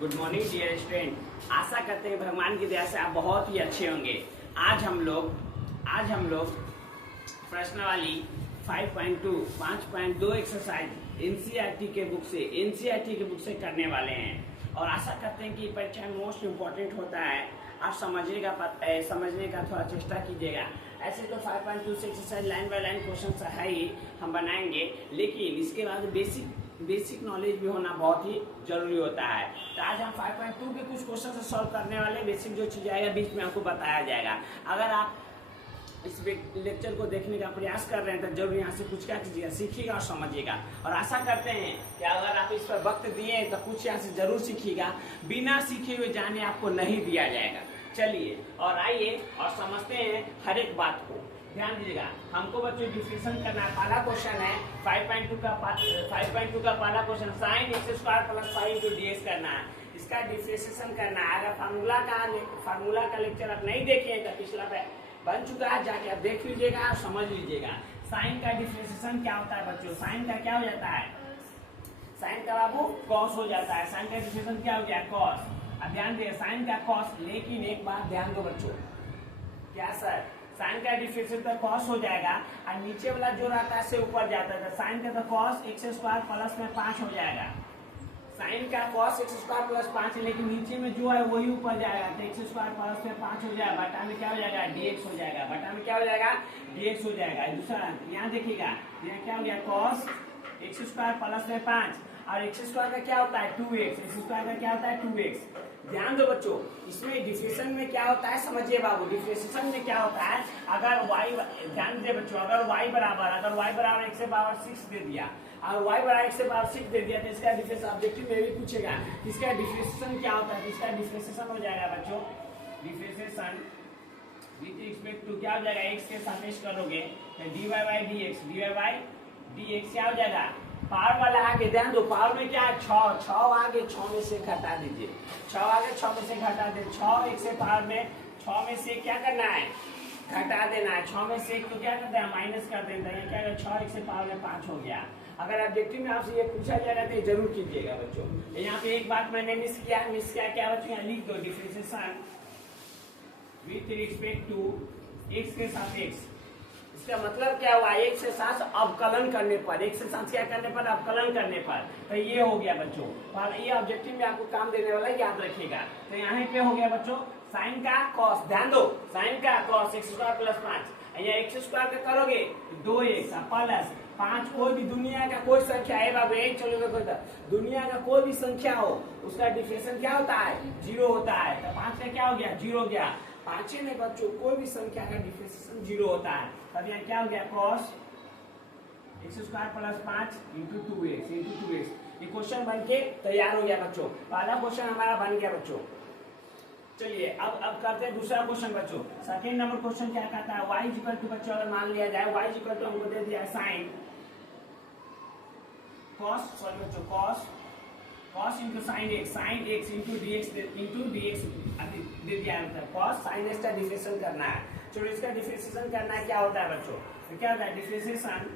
Good morning dear student. आशा करते हैं भगवान की दया से आप बहुत ही अच्छे होंगे। आज हम लोग प्रश्नावली 5.2 5.2 एक्सरसाइज एनसीईआरटी के बुक से करने वाले हैं और आशा करते हैं कि परीक्षा में मोस्ट इम्पोर्टेंट होता है। आप समझने का थोड़ा चेष्टा कीजिएगा। ऐसे तो 5.2 से exercise line by line question है ही हम बनाएंगे, लेकिन इसके बाद बेसिक नॉलेज भी होना बहुत ही जरूरी होता है। तो आज हम 5.2 के कुछ क्वेश्चन से सॉल्व करने वाले। बेसिक जो चीज़ आएगा बीच में आपको बताया जाएगा। अगर आप इस लेक्चर को देखने का प्रयास कर रहे हैं तो जरूर यहाँ से कुछ क्या कीजिएगा, सीखिएगा और समझिएगा। और आशा करते हैं कि अगर आप इस पर वक्त दिए तो कुछ यहाँ से जरूर सीखिएगा। बिना सीखे हुए जाने आपको नहीं दिया जाएगा। चलिए और आइए और समझते हैं हर एक बात को। ध्यान दीजिएगा, हमको बच्चों डिफरेंशिएशन करना है। पहला क्वेश्चन है 5.2 का पहला question sin x square plus 5 × dx करना है। इसका डिफरेंशिएशन करना है। अगर फार्मूला का लेक्चर आप नहीं देखे तो पिछला बन चुका है, जाके आप देख लीजिएगा और समझ लीजिएगा। साइन का डिफरेंशिएशन क्या होता है बच्चों? साइन का क्या हो जाता है? साइन का बाबू कॉस हो जाता है। साइन का डिफरेंशिएशन क्या हो गया? कॉस। अब ध्यान दिए, साइन का कॉस, लेकिन एक बात ध्यान दो बच्चों। क्या सर? साइन का डिफरेंशिएशन तो कॉस हो जाएगा और नीचे वाला जो रहता है से ऊपर जाता है। साइन का तो कॉस x स्क्वायर प्लस में 5 हो जाएगा। साइन का कॉस x स्क्वायर प्लस 5 है, लेकिन नीचे में जो है वही ऊपर जाएगा तो x स्क्वायर प्लस में 5 हो जाएगा। बटा में क्या हो जाएगा? dx हो जाएगा। बटा में क्या हो जाएगा? dx हो जाएगा। दूसरा यहाँ देखिएगा, यहाँ क्या हो गया? कॉस x स्क्वायर प्लस में 5 और x स्क्वायर का क्या होता है? 2x। x स्क्वायर का क्या होता है? 2x। ध्यान दो बच्चों, इसमें डिफरेंशिएशन में क्या होता है समझिए बाबू। डिफरेंशिएशन में क्या होता है? अगर y, ध्यान दे बच्चों, अगर y बराबर x से पावर 6 दे दिया और y बराबर x से पावर 6 दे दिया तो इसका डिफरेंशिएशन ऑब्जेक्टिव में भी पूछेगा इसका डिफरेंशिएशन क्या होता है। इसका डिफरेंशिएशन हो जाएगा बच्चों, डिफरेंशिएशन विथ रिस्पेक्ट टू क्या हो जाएगा? x के सापेक्ष करोगे तो dy/dx क्या हो जाएगा? पावर वाला आगे ध्यान दो, पावर में क्या है? 6 आगे 6 में से घटा दीजिए। 6 आगे 6 में से घटा दे। 6 एक से पावर में 6 में से क्या करना है? घटा देना है। 6 में से तो क्या करते हैं? माइनस कर देते हैं। क्या है? 6 एक से पावर में 5 हो गया। अगर ऑब्जेक्टिव में आपसे ये पूछा जाएगा तो जरूर कीजिएगा बच्चों। यहाँ पे एक बात मैंने मिस किया क्या बच्चों? यहाँ लिख दो, differentiation with respect to x के सापेक्ष। इसका मतलब क्या हुआ? एक से साथ अवकलन करने पर, एक से साथ क्या करने पर? अवकलन करने पर। तो ये हो गया बच्चों, और ये ऑब्जेक्टिव में आपको काम देने वाला याद रखिएगा। तो यहाँ पे हो गया बच्चों साइन का कॉस। ध्यान दो, साइन का कॉस x स्क्वायर प्लस 5। यहाँ x स्क्वायर का करोगे 2x प्लस 5। कोई भी दुनिया का कोई संख्या है बाबू, यही चलोगे कोई दुनिया का कोई भी संख्या हो उसका डिफरेंशिएशन क्या होता है? 0 होता है। तो 5 का क्या हो गया? 0 हो गया। 5 में बच्चों कोई भी संख्या का डिफरेंशिएशन 0 होता है। तब यहाँ क्या हो गया? Cos x square plus 5 × 2x। ये क्वेश्चन बन के तैयार हो गया बच्चों। पहला क्वेश्चन हमारा बन गया बच्चों। चलिए अब करते हैं दूसरा क्वेश्चन बच्चों। सेकेंड नंबर क्वेश्चन क्या कहता है? y इक्वल टू बच्चों अगर मान लिया जाए y इक्वल टू हमको दे दिया है sine cos into sine x into dx अभी दे दिया है। cos sin x का डिफरेंशिएशन करना है। चलो इसका डिफरेंशिएशन करना है। क्या होता है बच्चों? तो क्या होता है? डिफरेंशिएशन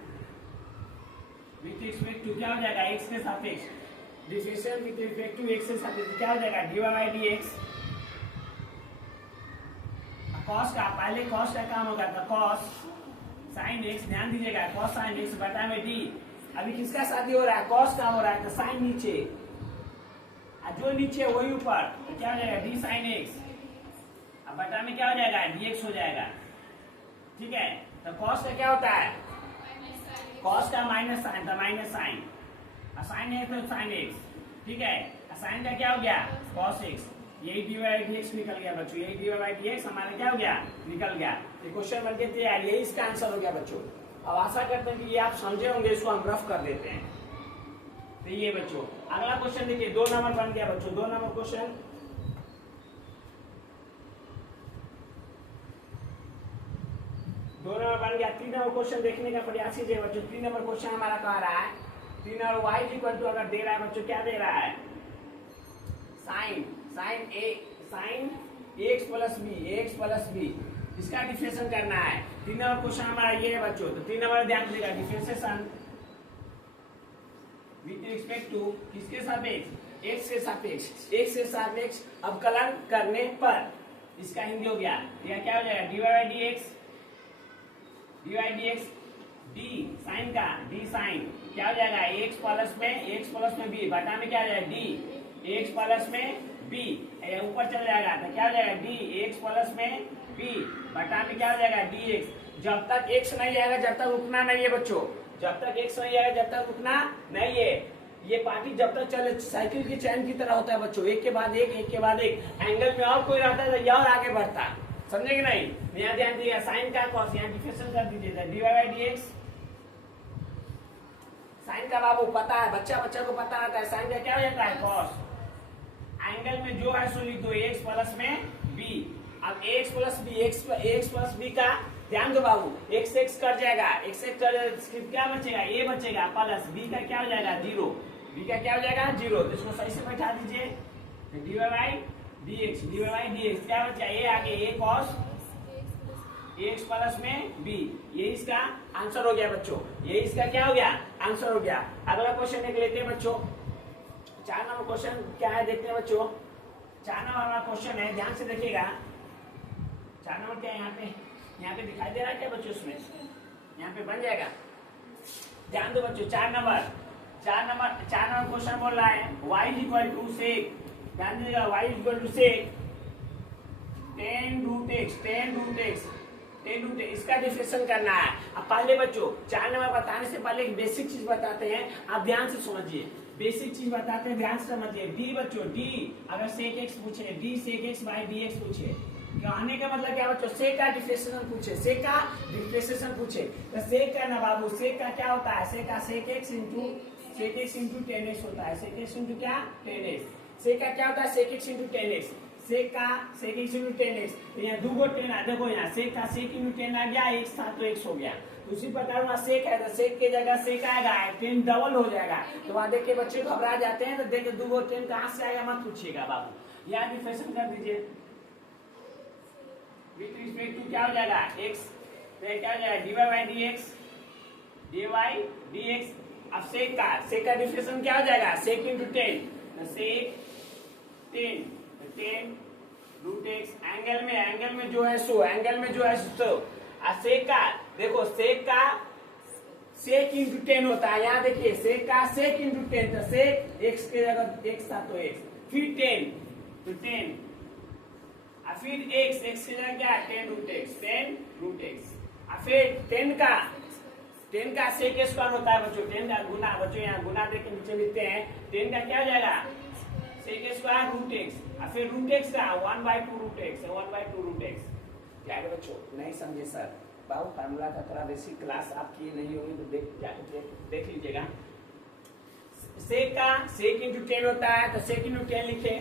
विथ रिस्पेक्ट टू क्या हो जाएगा? x के सापेक्ष। Differentiation with respect to x के सापेक्ष क्या हो जाएगा? dy/dx। cos का पहले cos का काम होगा तो cos sin x, ध्यान दीजिएगा, cos sin x बटा में d। अभी किसका शादी हो रहा है? cos का हो रहा है तो sin नीचे, जो नीचे वही ऊपर, तो क्या हो जाएगा? d sin x। अब बटा में क्या हो जाएगा? dx हो जाएगा। ठीक है, तो cos का क्या होता है? cos का माइनस साइन, तो माइनस साइन, साइन x तो sin x। ठीक है, साइन का क्या हो गया? cos x। यही dy/dx निकल गया बच्चों। यही dy/dx हमारा क्या हो गया? निकल गया। ये क्वेश्चन बन के तैयार, यही इसका आंसर हो गया बच्चों। अब आशा करते हैं कि ये आप समझे होंगे। इसको हम रफ कर देते हैं। तो ये बच्चों अगला क्वेश्चन देखिए, 2 नंबर बन गया बच्चों। 2 नंबर क्वेश्चन, 2 नंबर बन गया। 3 नंबर क्वेश्चन देखने का प्रयास कीजिए बच्चों। 3 नंबर क्वेश्चन हमारा कह रहा है 3 और y इक्वल टू अगर दे रहा है बच्चों, क्या दे रहा है? Sine x plus b। इसका डिफरेंशिएशन करना है। 3 नंबर क्वेश्चन हमारा ये है बच्चों। तो 3 नंबर ध्यान दीजिएगा, डिफरेंशिएशन विथ रिस्पेक्ट टू किसके सापेक्ष? एक्स के सापेक्ष, एक्स के सापेक्ष अवकलन करने पर इसका हिंदी हो गया, यह क्या हो जाएगा, dy by d x, d by d x, d sine का, डी साइन क्या हो जाएगा, एक्स प्लस में बी, बटा में क्या हो जाएगा डी एक्स प्लस में बी, ऊपर चल जाएगा तो क्या हो जाएगा डी एक्स प्लस में बी, बटा में क्या हो जाएगा डी एक्स। जब तक एक्स नहीं आएगा जब तक रुकना नहीं है बच्चों, जब तक एक्स नहीं आएगा जब तक रुकना नहीं है। ये पार्टी जब तक चले साइकिल की चैन की तरह होता है बच्चों, एक के बाद एक, एक के बाद एक, एंगल में और कोई रहता है तो यह और आगे बढ़ता, समझे कि नहीं। यहाँ ध्यान दीजिएगा, साइन का कॉस यहाँ डिफरेंशियल कर दीजिएगा, d y by d x, sine का बाबू पता है, बच्चा को पता रहता है, साइन का क्या हो जाता है कॉस, एंगल में जो है सो लिख दो एक्स प्लस में बी। अब x plus b, x plus b का ध्यान दो बाबू, एक्स एक्स कट जाएगा, एक्स एक्स कर क्या बचेगा, ए बचेगा, प्लस बी का क्या हो जाएगा जीरो, बी का क्या हो जाएगा जीरो, तो इसको सही से बैठा दीजिए, d y by d x, d y by d x क्या बचा, ए आगे ए कॉस एक्स प्लस में बी, ये इसका आंसर हो गया बच्चों, ये इसका क्या हो गया आंसर हो गया। अगला क्वेश्चन देख लेते हैं बच्चों, 4 नंबर क्वेश्चन क्या है देखते हैं बच्चों, 4 नंबर वाला क्वेश्चन है, ध्यान से देखिएगा। 4 नंबर क्या है यहाँ पे दिखाई दे रहा है क्या बच्चों, उसमें यहाँ पे बन जाएगा, ध्यान दो बच्चों। 4 नंबर क्वेश्चन बोल रहा है y इज इक्वल टू से, ध्यान दीजिएगा, y इज इक्वल टू से टेन रूट एक्स, इसका डिफरेंशिएशन करना है। अब पहले बच्चों 4 नंबर बताने से पहले एक बेसिक चीज बताते हैं, आप ध्यान से समझिए, बेसिक चीज बताते हैं, ध्यान से समझिए। डी बच्चों, डी अगर सेक एक्स पूछे, d sec x by d x पूछे, कहने का मतलब क्या बच्चों, सेक का डिफरेंशिएशन पूछे, सेक का डिफरेंशिएशन पूछे तो सेक का ना बाबू, सेक का क्या होता है, सेक का sec x into tan x होता है, सेक एक्स इंटू क्या टेन एक्स, सेक का क्या होता है sec x into tan x, sec का sec x into tan x, तो यहाँ दो टेन आ, देखो यहाँ सेक का सेक इंटू टेन आ गया, एक्स था तो एक्स हो गया, उसी प्रकार वहाँ सेक है तो सेक के जगह सेक आएगा, 10 डबल हो जाएगा, तो वहाँ देख के बच्चे घबरा जाते हैं, तो देख के 2 10 कहाँ से आएगा मत पूछिएगा बाबू, यहाँ डिफरेंशिएशन कर दीजिए विथ रिस्पेक्ट टू क्या हो जाएगा एक्स, तो क्या हो जाएगा d y by d x, d y d x. अब सेक का डिफरेंशिएशन क्या हो जाएगा, सेक इंटू 10, तो सेक 10 रूट एक्स, एंगल में जो है सो, सेक का देखो, सेक का सेक इंटू 10 होता है, यहाँ देखिए सेक का सेक इंटू 10, तो सेक एक्स के जगह एक्स था तो एक्स, फिर 10 तो 10, फिर एक्स के जगह क्या 10 रूट एक्स, फिर 10 का सेक स्क्वायर होता है बच्चों, 10 का गुना, बच्चों यहाँ गुना देख के नीचे लिखते हैं, 10 का क्या हो जाएगा सेक स्क्वायर रूट एक्स, फिर रूट एक्स का 1/2 रूट एक्स, क्या है बच्चों नहीं समझे सर बाबू, फार्मूला का थोड़ा बेसिक क्लास आप किए नहीं होंगे तो देख लीजिएगा। सेक का सेक इंटू 10 होता है, तो सेक इंटू 10 लिखे,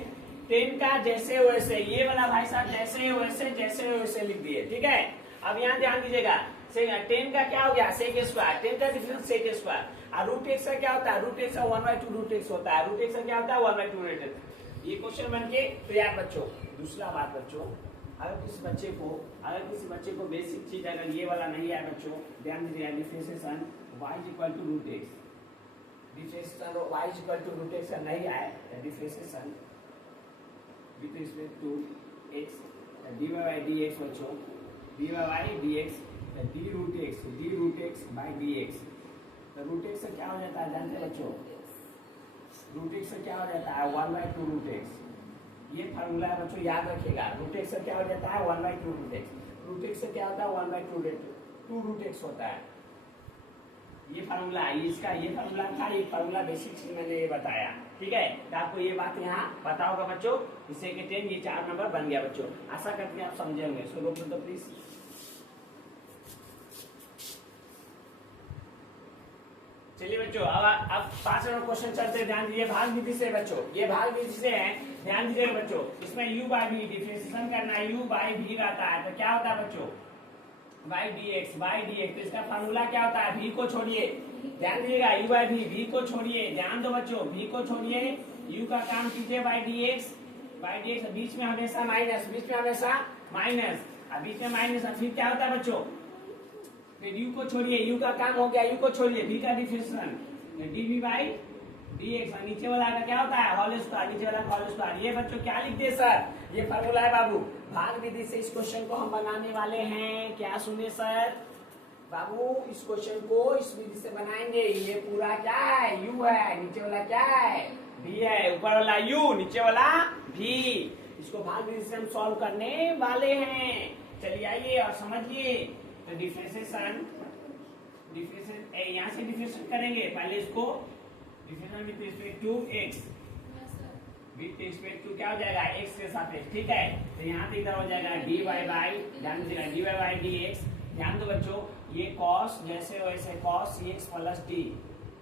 10 का जैसे वैसे, ये वाला भाई साहब जैसे वैसे लिख दिए, ठीक है। अब यहाँ ध्यान दीजिएगा, 10 का क्या हो गया सेक स्क्वायर, 10 का डिफरेंस सेक स्क्वायर, और रूट एक्स का क्या होता है, रूट एक्स का 1/2 रूट एक्स होता है, रूट एक्स का क्या होता है 1/2 रूट एक्स। ये क्वेश्चन बन के तैयार बच्चों। दूसरा बात बच्चों, अगर किसी बच्चे को बेसिक चीज अगर ये वाला नहीं आया बच्चों, ध्यान दीजिएगा, differentiation y is equal to root x, differentiation y is equal to root x का नहीं आए, differentiation with respect to x, dy by d x बच्चों, dy by d x, d root x by d x, तो root x से क्या हो जाता है जानते बच्चों, रूट एक्स से क्या हो जाता है 1/2 रूट एक्स, ये फार्मूला है बच्चों याद रखिएगा, रूट एक्स से क्या हो जाता है 1/2 रूट एक्स, रूट एक्स से क्या होता है 1/2 रूट एक्स होता है, ये फार्मूला है इसका, ये फार्मूला था, ये फार्मूला बेसिक्स में मैंने ये बताया, ठीक है। तो आपको ये बात यहाँ पता होगा बच्चों, इससे के 10 ये 4 नंबर बन गया बच्चों, आशा करते हैं आप समझे होंगे। इसको रोक दो प्लीज। चलिए बच्चों, अब 5 नंबर क्वेश्चन चलते हैं, ध्यान दीजिए, भाग विधि से बच्चों, ये भाग विधि से है, ध्यान दीजिए बच्चों, इसमें u बाई v डिफरेंशिएशन करना है, u बाई v रहता है, तो क्या होता है बच्चों बाई dx, तो इसका फार्मूला क्या होता है, v को छोड़िए, ध्यान दीजिएगा, u बाई v को छोड़िए, ध्यान दो बच्चों, v को छोड़िए, u का काम कीजिए बाई dx, बीच में हमेशा माइनस, अब बीच में माइनस, फिर क्या होता है बच्चों, फिर u को छोड़िए, u का काम हो गया, u को छोड़िए, v का डिफरेंशिएशन dv बाई dx और नीचे वाला का क्या होता है होल स्क्वायर, नीचे वाला का होल स्क्वायर। ये बच्चों क्या लिख दे सर, ये फार्मूला है बाबू। भाग विधि से इस क्वेश्चन को हम बनाने वाले हैं। क्या सुने सर बाबू, इस क्वेश्चन को इस विधि से बनाएंगे। ये पूरा क्या है u है, नीचे वाला क्या है v है, ऊपर वाला u नीचे वाला v। इसको भाग विधि से हम सॉल्व करने वाले हैं। चलिए आइए और समझिए। तो डिफरेंशिएशन यहाँ से डिफरेंशिएशन करेंगे। पहले इसको differentiation with respect to x, with respect to क्या हो जाएगा x के सापेक्ष, ठीक है। तो यहाँ पे इधर हो जाएगा dy बाई, ध्यान दीजिएगा dy बाई dx। ध्यान दो बच्चों, ये cos जैसे वैसे cos cx प्लस d।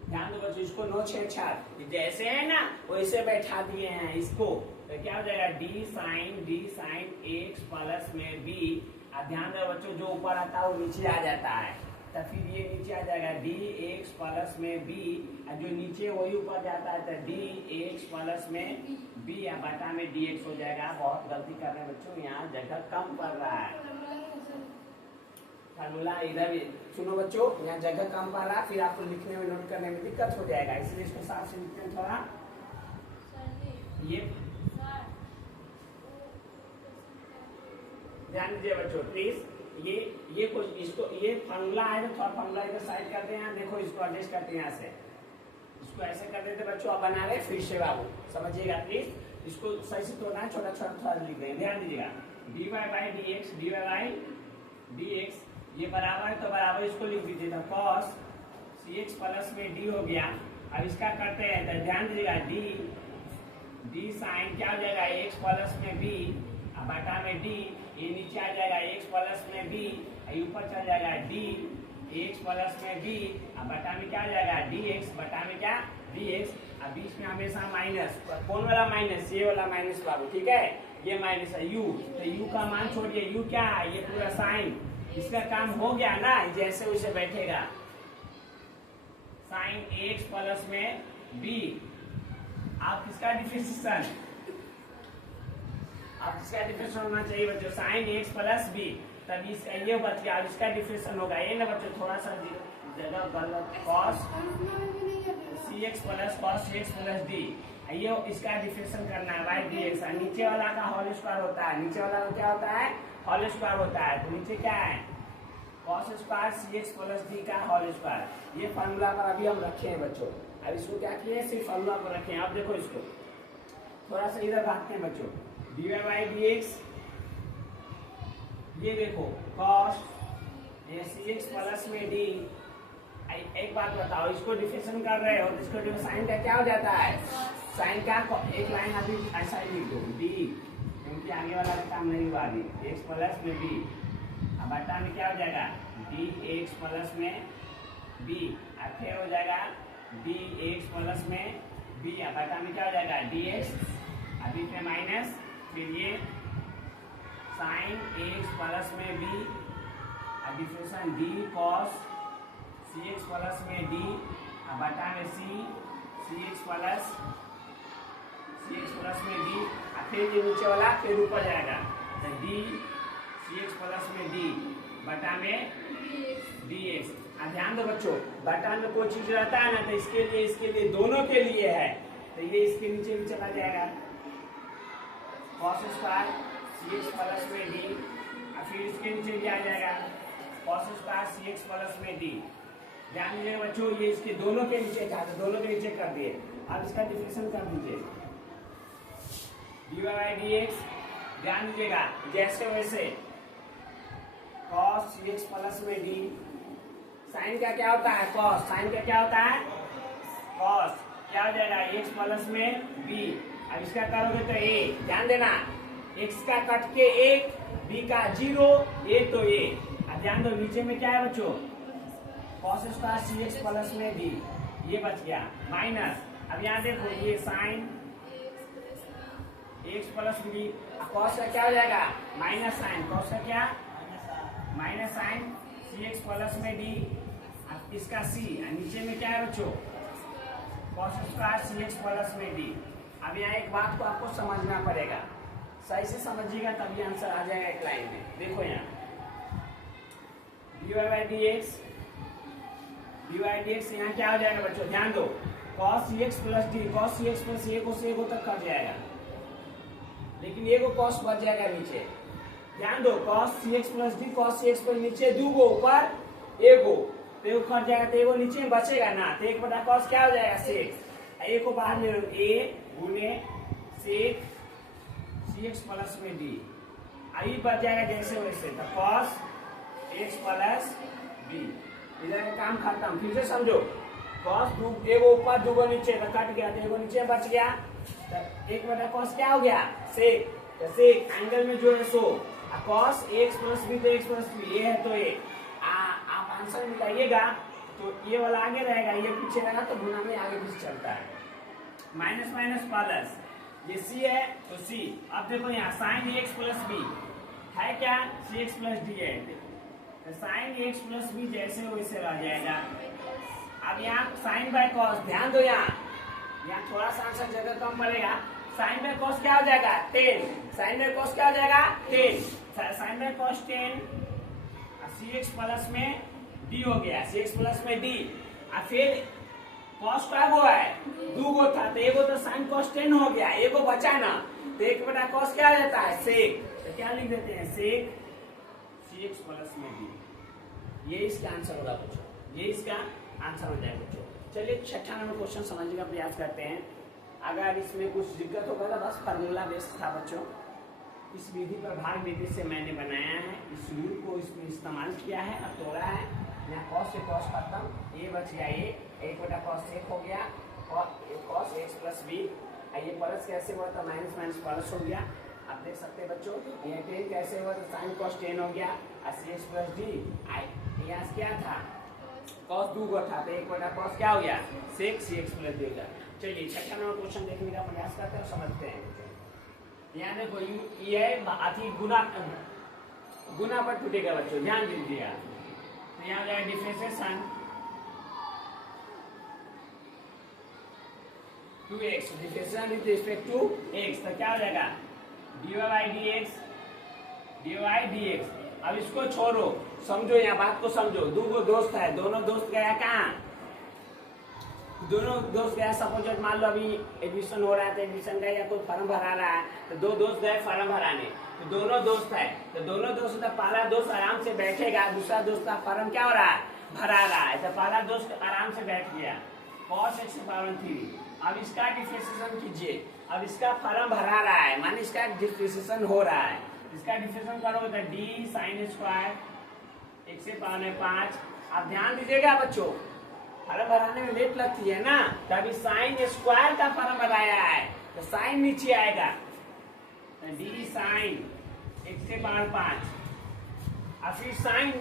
ध्यान दो बच्चों, इसको नो छेड़छाड़, जैसे है ना वैसे बैठा दिए हैं इसको। तो क्या हो जाएगा d साइन x प्लस में b। ध्यान दो बच्चों, जो ऊपर आता है वो नीचे आ जाता है, तो फिर ये नीचे आ जाएगा dx प्लस में b, और जो नीचे वही ऊपर जाता है तो dx प्लस में b या बटा में dx हो जाएगा। बहुत गलती कर रहे हैं बच्चों, यहाँ जगह कम पड़ रहा है। फार्मूला इधर भी सुनो बच्चों, यहाँ जगह कम पड़ रहा है, फिर आपको लिखने में नोट करने में दिक्कत हो जाएगा, इसलिए इसको साफ से लिखते हैं थोड़ा। ये ध्यान दीजिए बच्चों प्लीज, ये कुछ इसको ये फार्मूला है तो थोड़ा फार्मूला इधर साइड करते हैं। देखो इसको एडजस्ट करते हैं यहाँ से, इसको ऐसे कर देते बच्चों। अब बना रहे फिर से बाबू, समझिएगा प्लीज, इसको सही से तोड़ना है, छोटा छोटा थोड़ा लिख दें। ध्यान दीजिएगा dy बाई dx ये बराबर है, तो बराबर इसको लिख दीजिए। तो cos cx प्लस में d हो गया। अब इसका करते हैं, तो ध्यान दीजिएगा d साइन क्या हो जाएगा x प्लस में b, अब बटा में d, ये नीचे आ जाएगा x प्लस में b, ऊपर चल जाएगा d x प्लस में b, अब बटा में क्या आ जाएगा dx, बटा में क्या dx। अब बीच में हमेशा माइनस, कौन वाला माइनस, ये वाला माइनस बाबू, ठीक है। ये माइनस है u, तो u का मान छोड़िए, u क्या है ये पूरा साइन, इसका काम हो गया ना, जैसे वैसे बैठेगा। साइन x प्लस में b, आप किसका डिफरेंशिएशन, अब इसका डिफरेंशिएशन होना चाहिए बच्चों, साइन x प्लस b, तब इसका ये बच गया। अब इसका डिफरेंशिएशन होगा ये ना बच्चों, थोड़ा सा जगह गलत, cos cx प्लस d, ये इसका डिफरेंशिएशन करना है बाई dx। नीचे वाला का होल स्क्वायर होता है, नीचे वाला का क्या होता है होल स्क्वायर होता है, तो नीचे क्या है cos square cx plus d का होल स्क्वायर। ये फार्मूला पर अभी हम रखे हैं बच्चों। अब इसको क्या किए, सिर्फ फार्मूला पर रखे हैं। अब देखो इसको थोड़ा सा इधर भागते हैं बच्चों, dy बाई dx, ये देखो cos cx प्लस में d। एक बात बताओ, इसको डिफरेंशिएशन कर रहे हो तो इसको साइन का क्या हो जाता है, साइन का एक लाइन अभी ऐसा ही लिख दो d, क्योंकि आगे वाला का काम नहीं हुआ अभी, x प्लस में b, अब बटा में क्या हो जाएगा dx प्लस में b, अब फिर हो जाएगा dx प्लस में b, अब बटा में क्या हो जाएगा dx, अभी फिर माइनस, फिर ये साइन x प्लस में b, अब differentiation d cos cx plus में d, अब बटा में cx प्लस में d, फिर ये नीचे वाला फिर ऊपर जाएगा, तो d cx प्लस में d बटा में dx। अब ध्यान दो बच्चों, बटा में कोई चीज रहता है ना, तो इसके लिए दोनों के लिए है, तो ये इसके नीचे भी चला जाएगा cos स्क्वायर cx प्लस में d, फिर इसके नीचे भी आ जाएगा cos स्क्वायर cx प्लस में d। ध्यान दीजिए बच्चों, ये इसके दोनों के नीचे था, तो दोनों के नीचे कर दिए। अब इसका डिफरेंशिएशन कर दीजिए dy बाई dx। ध्यान दीजिएगा जैसे वैसे cos cx प्लस में d, साइन का क्या होता है cos, साइन का क्या होता है cos, क्या हो जाएगा x प्लस में b। अब इसका करोगे तो a, ध्यान देना x का कट के 1, b का 0, a तो a। अब ध्यान दो नीचे में क्या है बच्चों cos स्क्वायर cx प्लस में d, ये बच गया माइनस। अब यहाँ देखो ये sine x plus b, cos का क्या हो जाएगा माइनस साइन, cos का क्या माइनस साइन cx प्लस में d, इसका c, नीचे में क्या है बच्चों cos स्क्वायर cx प्लस में d। अब यहाँ एक बात को आपको समझना पड़ेगा, सही से समझिएगा तभी आंसर आ जाएगा एक लाइन में। देखो यहाँ dy बाई dx, यहाँ क्या हो जाएगा बच्चों, ध्यान दो cos cx plus D, cos cx plus A को से को तक कट जाएगा, लेकिन ये को cos बच जाएगा नीचे। ध्यान दो, cos cx plus D, cos cx plus नीचे दो को ऊपर ए को, तो ये कट जाएगा, तो ये को नीचे में बचेगा ना, तो एक बटा cos क्या हो जाएगा sec, ए को बाहर ले लो, ए गुने sec cx प्लस में डी, आई बच जाएगा जैसे वैसे, तो cos x प्लस बी, इधर का काम खत्म। फिर से समझो, cos एगो ऊपर दूगो नीचे, तो कट गया, तो एगो नीचे बच गया, तो एक बटा cos क्या हो गया sec, तो sec एंगल में जो है सो, cos x प्लस बी, तो x प्लस बी, ये है तो ये, आप आंसर मिलाइएगा तो ये वाला आगे रहेगा, ये पीछे रहेगा, तो गुना में आगे पीछे चलता है। माइनस माइनस प्लस, ये c है तो c, अब देखो यहाँ sin x प्लस बी है क्या, cx प्लस डी है, तो sin x प्लस बी जैसे वैसे रह जाएगा। अब यहाँ sin बाय cos, ध्यान दो यहाँ थोड़ा सा आंसर जगह कम पड़ेगा, sin बाय cos क्या हो जाएगा 10, sin बाय cos क्या हो जाएगा 10, sin by cos 10, cx plus में d हो गया, cx प्लस में d, और फिर cos का वो है दो गो था, तो एगो तो sin cos 10 हो गया, एगो बचा ना, तो एक बटा cos क्या हो जाता है sec, तो क्या लिख देते हैं sec cx प्लस में d, ये इसका आंसर होगा बच्चों, ये इसका आंसर हो जाएगा बच्चों। चलिए 6 नंबर क्वेश्चन समझने का प्रयास करते हैं। अगर इसमें कुछ दिक्कत होगा तो बस फार्मूला बेस्ड था बच्चों, इस विधि पर भाग विधि से मैंने बनाया है, इस रूल को इसमें इस्तेमाल किया है और तोड़ा है। यहाँ cos से cos खत्म, ये बच गया, ये एक बटा cos एक हो गया, और cos x प्लस बी, ये प्लस कैसे हुआ तो माइनस माइनस प्लस हो गया। आप देख सकते हैं बच्चों, ये 10 कैसे हुआ तो sin cos 10 हो गया, और cx प्लस डी, यहाँ क्या था cos 2 को था, तो एक बटा cos क्या हो गया sec cx प्लस डी हो गया। चलिए 6 नंबर क्वेश्चन देखने का प्रयास करते हैं, समझते हैं। यहाँ देखो ये अति गुना पर टूटेगा बच्चों, ध्यान दीजिएगा। तो यहाँ जाएगा differentiation 2x, differentiation with respect to x, तो क्या हो जाएगा dy बाई dx। अब इसको छोड़ो, समझो यहाँ बात को समझो, दो दोस्त है, दोनों दोस्त गया कहाँ, दोनों दोस्त गया, सपोज मान लो अभी एडमिशन हो रहा है, तो एडमिशन का या कोई फॉर्म भरा रहा है, तो दो दोस्त गए फॉर्म भराने, तो दोनों दोस्त है, तो दोनों दोस्त का पहला दोस्त आराम से बैठेगा, दूसरा दोस्त का फॉर्म क्या हो रहा है भरा रहा है, तो पहला दोस्त आराम से बैठ गया cos x पावर 3। अब इसका डिफरेंशिएशन कीजिए, अब इसका फॉर्म भरा रहा है, माने इसका डिफरेंशिएशन हो रहा है, इसका डिफरेंशिएशन करोगे तो d sin स्क्वायर x से पावर 5। अब ध्यान दीजिएगा बच्चों, फॉर्म भराने में लेट लगती है ना, तभी साइन स्क्वायर का फॉर्म भराया है, तो साइन नीचे आएगा, तो डी साइन x से पावर 5, और फिर साइन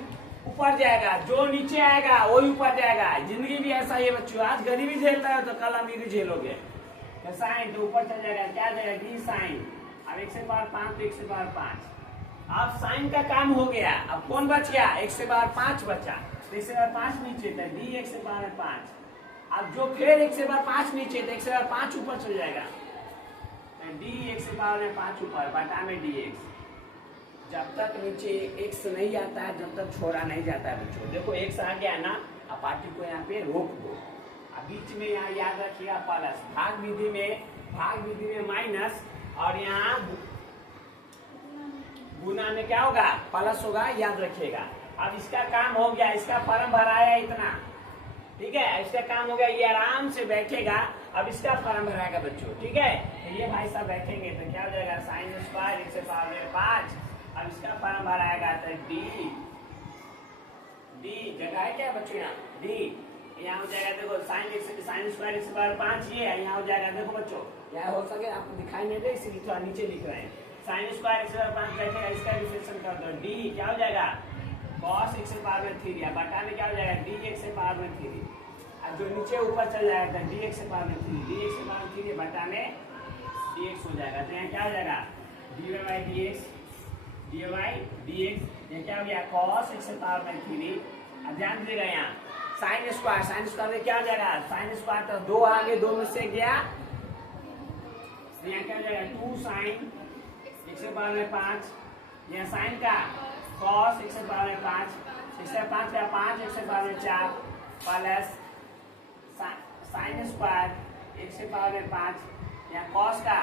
ऊपर जाएगा, जो नीचे आएगा वही ऊपर जाएगा। जिंदगी भी ऐसा ही है बच्चों, आज गरीबी झेल रहे हो तो कल अमीरी झेलोगे, तो साइन तो ऊपर चल जाएगा, क्या जाएगा डी साइन, अब x से पावर 5 तो x से पावर 5। अब साइन का काम हो गया, अब कौन बच गया x से पावर 5 बचा, तो x से पावर 5 नीचे था डी x से पावर 5। अब जो फिर x से पावर 5 नीचे तो x से पावर 5 ऊपर चल जाएगा, तो डी x से पावर 5 ऊपर बटा में dx। जब तक नीचे x नहीं आता है, जब तक छोड़ा नहीं जाता है बच्चों। देखो x आ गया ना, अब पार्टी को यहाँ पे रोक दो, अब बीच में यहाँ याद रखिएगा प्लस, भाग विधि में माइनस, और यहाँ गुना में क्या होगा प्लस होगा, याद रखिएगा। अब इसका काम हो गया, इसका फॉर्म भराया इतना, ठीक है, इसका काम हो गया, ये आराम से बैठेगा। अब इसका फॉर्म भराएगा बच्चों, ठीक है, तो ये भाई साहब बैठेंगे तो क्या हो जाएगा साइन स्क्वायर x से पावर 5। अब इसका फॉर्म भराएगा तो डी जगह है क्या बच्चों, यहाँ डी, यहाँ हो जाएगा देखो साइन स्क्वायर x से पावर 5, ये यहाँ हो जाएगा, देखो बच्चों यहाँ हो सके आपको दिखाई नहीं दे इसलिए थोड़ा नीचे लिख रहे हैं, साइन स्क्वायर x से पावर 5 बैठेगा, इसका डिफरेंशिएशन कर दो, डी क्या हो जाएगा cos x से पावर 3, या बटा में क्या हो जाएगा डी x से पावर 3, अब जो नीचे ऊपर चल जाएगा डी x से पावर 3, डी x से पावर 3 बटा में dx हो जाएगा, तो यहाँ क्या हो जाएगा dy बाई dx, ये क्या हो गया cos x से पावर 3। अब ध्यान दीजिएगा यहाँ साइन स्क्वायर में क्या हो जाएगा, साइन स्क्वायर तो 2 आगे 2 में से गया, तो यहाँ क्या हो जाएगा 2 साइन x से पावर 5, यहाँ साइन का cos x से पावर 5, x से 5 का 5 x से power 4 plus sine square x के पावर में 5 या कॉस का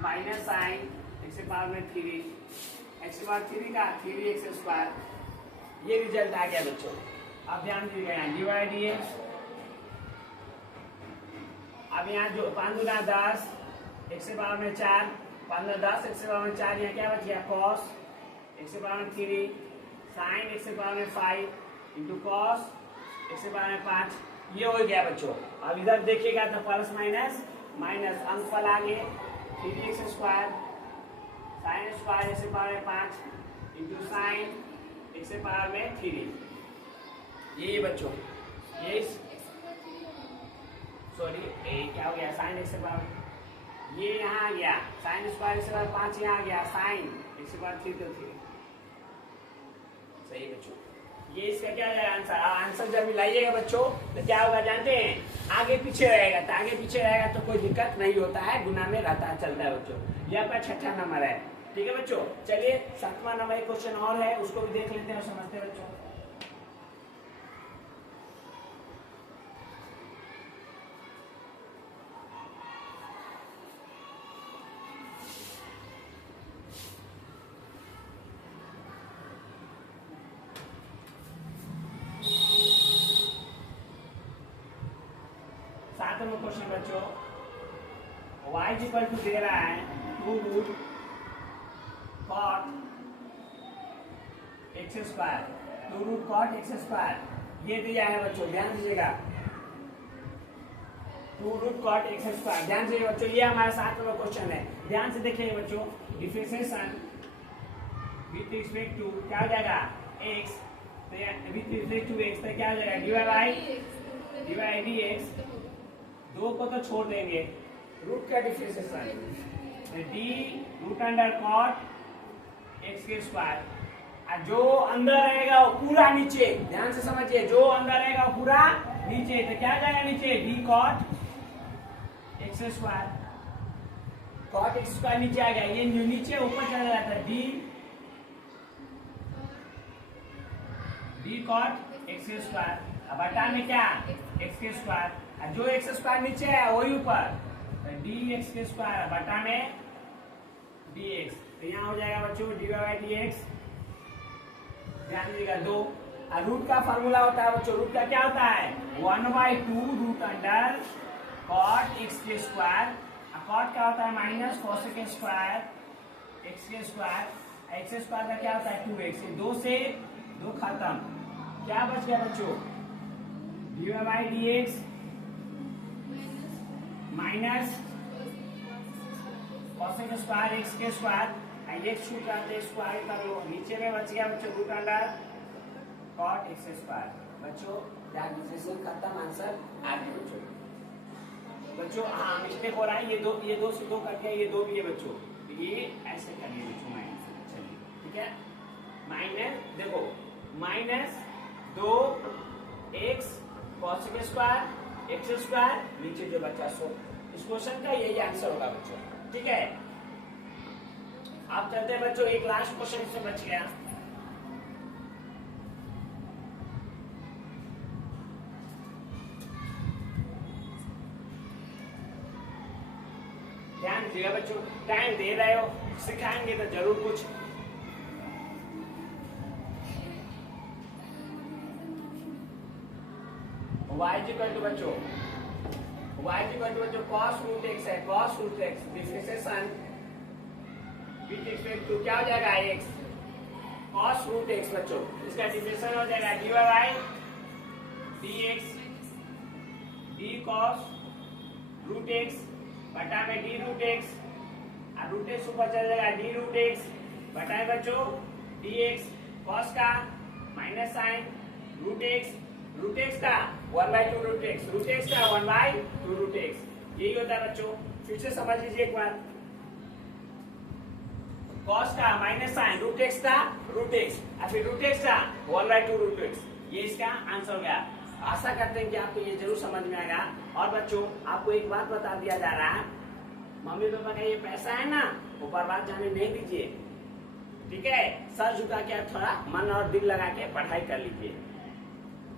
माइनस साइन एक्स के पावर में 3 एक्स के पावर 3 का 3x स्क्वायर। ये रिजल्ट आ गया बच्चों। अब ध्यान दीजिएगा यहाँ डिवाइड dx। अब यहाँ जो 5 गुना 10 एक्स के पावर में 4 5 गुना 10 एक्स के पावर में 4 यहाँ क्या बच गया कॉस एक्स के पावर में 3 साइन एक्स के पावर में 5 इंटू कॉस एक्स के पावर में 5। ये हो गया बच्चों। अब इधर देखिएगा तो प्लस माइनस माइनस अंकफल आगे 3x square sine square x के पावर में 5 इंटू साइन एक्स के पावर में 3। ये बच्चों ये सॉरी क्या हो गया साइन एक्स के पावर ये यहाँ आ गया साइन स्क्वायर एक्स के पावर 5 यहाँ आ गया साइन एक्स के पावर 3 तो 3। सही बच्चों। ये इसका क्या जाएगा आंसर। आंसर जब मिलाइएगा बच्चों तो क्या होगा जानते हैं आगे पीछे रहेगा। तो आगे पीछे रहेगा तो कोई दिक्कत नहीं होता है गुना में रहता है चलता है बच्चों। ये आपका छठा नंबर है। ठीक है बच्चों। चलिए 7वां नंबर एक क्वेश्चन और है उसको भी देख लेते हैं और समझते हैं बच्चों। सातवां क्वेश्चन बच्चों y इक्वल टू दे रहा है 2 root cot x square 2 root cot x square ये दिया है बच्चों। ध्यान दीजिएगा 2 रूट कॉट एक्स स्क्वायर। ध्यान दीजिएगा बच्चों ये हमारा 7वां क्वेश्चन है। ध्यान से देखिएगा बच्चों डिफरेंशिएशन विथ रिस्पेक्ट टू क्या हो जाएगा x with respect to x तो क्या हो जाएगा डिवाइड dx। दो को तो छोड़ देंगे रूट का differentiation d root under cot x के स्क्वायर। जो अंदर रहेगा वो पूरा नीचे। ध्यान से समझिए जो अंदर रहेगा वो पूरा नीचे तो क्या जाएगा नीचे d cot x square. Cot x square नीचे आ गया ये नीचे ऊपर चला जाता है डी कॉट एक्स स्क्वायर। अब बटा में क्या एक्स के स्क्वायर जो एक्स स्क्वायर नीचे है वही ऊपर डी एक्स के स्क्वायर बटा में डी एक्स। तो यहाँ हो जाएगा बच्चों डी बाई डी एक्स। ध्यान दीजिएगा 2 रूट का फार्मूला होता है बच्चों। रूट का क्या होता है 1/2 रूट अंडर कॉट एक्स के स्क्वायर। कॉट क्या होता है माइनस कॉस के स्क्वायर एक्स के स्क्वायर। एक्स स्क्वायर का क्या होता है 2x। 2 से 2 खत्म क्या बच गया बच्चों D by d x minus cos के स्क्वायर एक्स के स्क्वायर एक छूट जाते स्क्वायर कर लो नीचे में बच गया बच्चों root under cot x square. बच्चों डिफरेंशिएशन खत्म आंसर आ गया बच्चों। हाँ मिस्टेक हो रहा है ये दो से 2 कट गया ये 2 भी है बच्चों। ये ऐसे करिए बच्चों माइनस। चलिए ठीक है माइनस देखो माइनस 2x कॉस के स्क्वायर एक्स स्क्वायर नीचे जो बच्चा सो इस क्वेश्चन का यही आंसर होगा बच्चों। ठीक है आप चलते हैं बच्चों एक लास्ट क्वेश्चन इससे बच गया। ध्यान दीजिएगा बच्चों टाइम दे रहे हो सिखाएंगे तो जरूर कुछ। y इक्वल टू बच्चों cos रूट x है cos root x differentiation with respect to क्या हो जाएगा x cos रूट x बच्चों। इसका डिफरेंशिएशन हो जाएगा dy by dx d cos root x बटा में d रूट x और रूट x ऊपर चल जाएगा d रूट x बटा में बच्चों dx cos का माइनस साइन रूट x का 1/2 रूट x का 1/2 रूट x। यही होता है बच्चों। फिर से समझ लीजिए एक बार cos का माइनस साइन रूट x का रूट x और फिर रूट x का 1/2 रूट x। ये इसका आंसर हो गया। आशा करते हैं कि आपको ये जरूर समझ में आएगा। और बच्चों आपको एक बात बता दिया जा रहा है मम्मी पापा का ये पैसा है ना वो बर्बाद जाने नहीं दीजिए। ठीक है सर झुका के थोड़ा मन और दिल लगा के पढ़ाई कर लीजिए।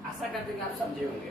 आशा करते हैं कि आप समझे होंगे।